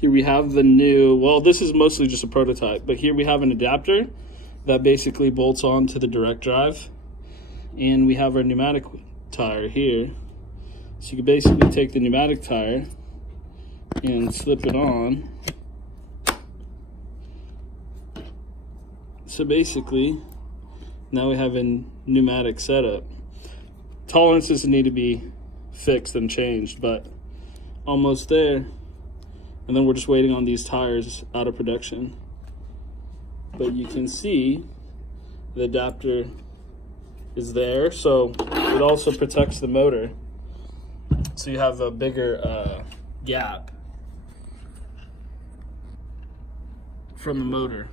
here we have the new, well, this is mostly just a prototype, but here we have an adapter that basically bolts on to the direct drive. And we have our pneumatic tire here. So you can basically take the pneumatic tire and slip it on. So basically, now we have a pneumatic setup. Tolerances need to be fixed and changed, but almost there. And then we're just waiting on these tires out of production. But you can see the adapter is there, so it also protects the motor. So you have a bigger gap from the motor.